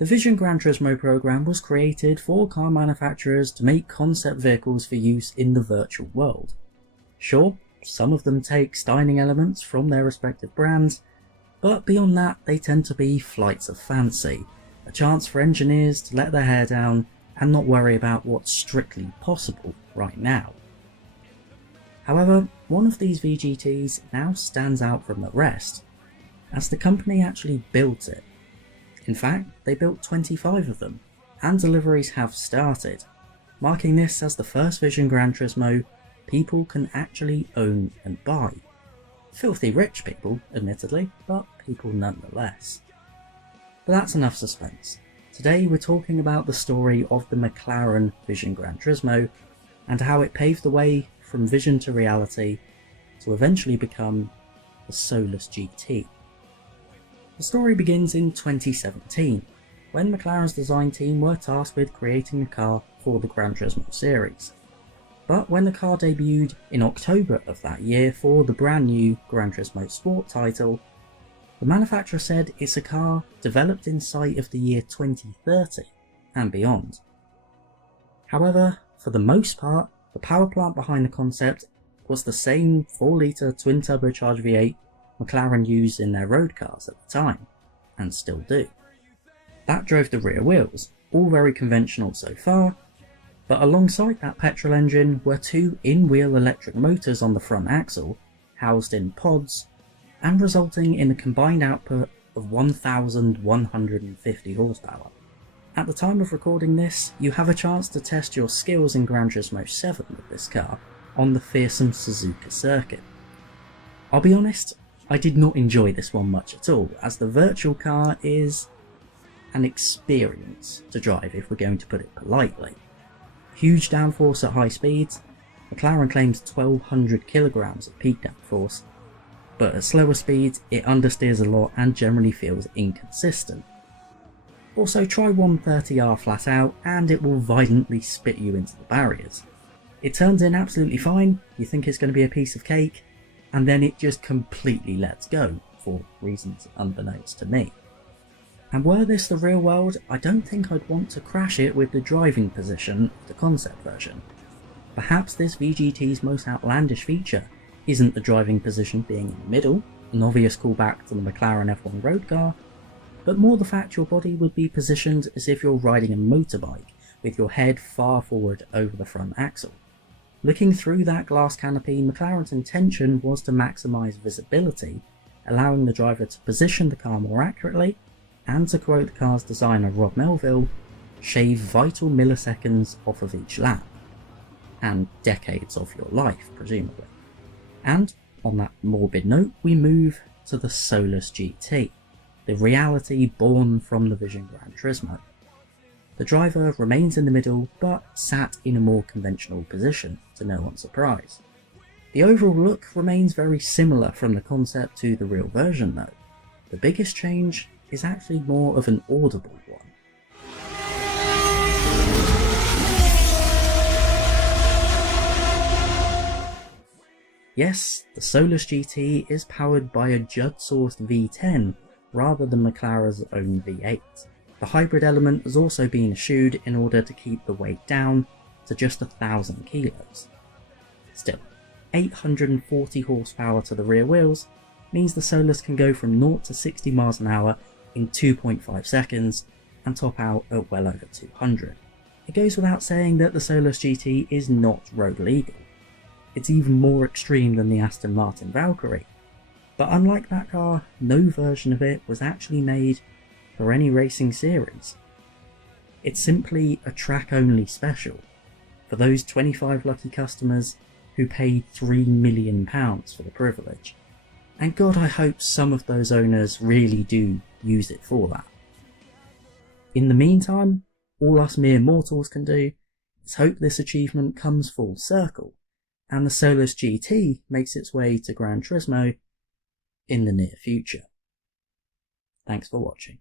The Vision Gran Turismo program was created for car manufacturers to make concept vehicles for use in the virtual world. Sure, some of them take styling elements from their respective brands, but beyond that they tend to be flights of fancy, a chance for engineers to let their hair down and not worry about what's strictly possible right now. However, one of these VGTs now stands out from the rest, as the company actually built it. In fact, they built 25 of them, and deliveries have started, marking this as the first Vision Gran Turismo people can actually own and buy. Filthy rich people, admittedly, but people nonetheless. But that's enough suspense. Today we're talking about the story of the McLaren Vision Gran Turismo, and how it paved the way from vision to reality to eventually become the Solus GT. The story begins in 2017, when McLaren's design team were tasked with creating a car for the Gran Turismo series. But when the car debuted in October of that year for the brand new Gran Turismo Sport title, the manufacturer said it's a car developed in sight of the year 2030 and beyond. However, for the most part, the power plant behind the concept was the same 4-litre twin turbocharged V8 McLaren used in their road cars at the time, and still do. That drove the rear wheels, all very conventional so far, but alongside that petrol engine were two in-wheel electric motors on the front axle, housed in pods, and resulting in a combined output of 1,150 horsepower. At the time of recording this, you have a chance to test your skills in Gran Turismo 7 with this car on the fearsome Suzuka circuit. I'll be honest, I did not enjoy this one much at all, as the virtual car is an experience to drive, if we're going to put it politely. Huge downforce at high speeds. McLaren claims 1200 kilograms of peak downforce, but at slower speeds it understeers a lot and generally feels inconsistent. Also, try 130R flat out and it will violently spit you into the barriers. It turns in absolutely fine, you think it's going to be a piece of cake, and then it just completely lets go, for reasons unbeknownst to me. And were this the real world, I don't think I'd want to crash it with the driving position of the concept version. Perhaps this VGT's most outlandish feature isn't the driving position being in the middle, an obvious callback to the McLaren F1 road car, but more the fact your body would be positioned as if you're riding a motorbike, with your head far forward over the front axle. Looking through that glass canopy, McLaren's intention was to maximise visibility, allowing the driver to position the car more accurately, and to quote the car's designer Rob Melville, shave vital milliseconds off of each lap. And decades of your life, presumably. And, on that morbid note, we move to the Solus GT, the reality born from the Vision Gran Turismo. The driver remains in the middle, but sat in a more conventional position, to no one's surprise. The overall look remains very similar from the concept to the real version though. The biggest change is actually more of an audible one. Yes, the Solus GT is powered by a Judd-sourced V10 rather than McLaren's own V8. The hybrid element has also been eschewed in order to keep the weight down to just 1,000 kilos. Still, 840 horsepower to the rear wheels means the Solus can go from 0 to 60 miles an hour in 2.5 seconds and top out at well over 200. It goes without saying that the Solus GT is not road legal. It's even more extreme than the Aston Martin Valkyrie, but unlike that car, no version of it was actually made for any racing series. It's simply a track-only special for those 25 lucky customers who paid £3 million for the privilege. And God, I hope some of those owners really do use it for that. In the meantime, all us mere mortals can do is hope this achievement comes full circle, and the Solus GT makes its way to Gran Turismo in the near future. Thanks for watching.